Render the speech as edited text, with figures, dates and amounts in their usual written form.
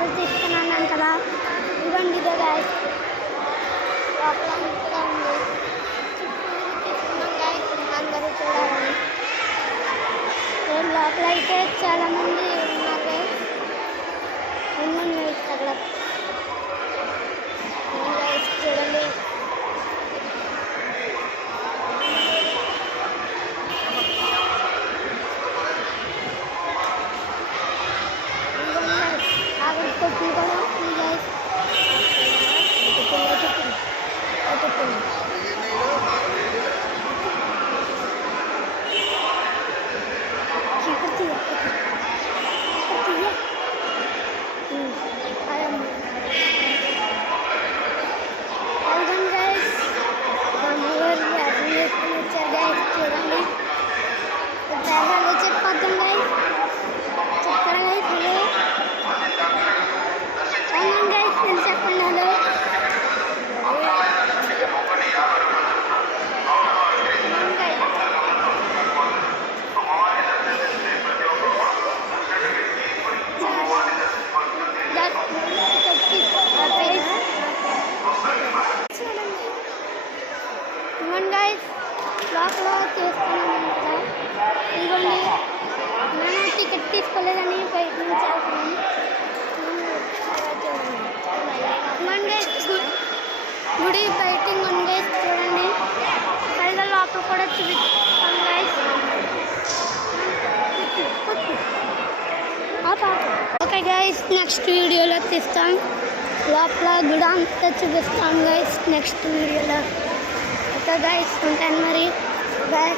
Dresses తీసుకున్నాను కదా, ఇవ్వండి ఇదే గాయస్. లోపల నీట్గా ఉంది. తీసుకున్నాం గాయస్, అందరూ చూడాలని. లోపల అయితే చాలామంది ఉన్నారు గాయస్. ఉన్నాయి అక్కడ గాయస్, చూడండి. కొట్టుకుని కూడా ఉంది గాయస్. చూడండి, చెప్పొద్దాం గాయస్. చెప్తారా గాయస్? హలో గాయస్, నేను చెప్పండి. హలో ఇవ్వండి గాయస్, లోపల చేసుకున్నాను కదా. ఇవ్వండి, నేను టికెట్ తీసుకోలేదని బయట నుంచి వెళ్తున్నాను. ఇవ్వండి గుడి బయటింగ్ ఉంది గాయస్, చూడండి. పైగా లోపల కూడా చూపిస్తాం గాయస్. ఓకే గాయస్, నెక్స్ట్ వీడియోలో తీస్తాం. లోపల గుడి అంతా చూపిస్తాం గాయస్ నెక్స్ట్ వీడియోలో. ఓకే గాయస్, ఉంటాను మరి. బాయ్.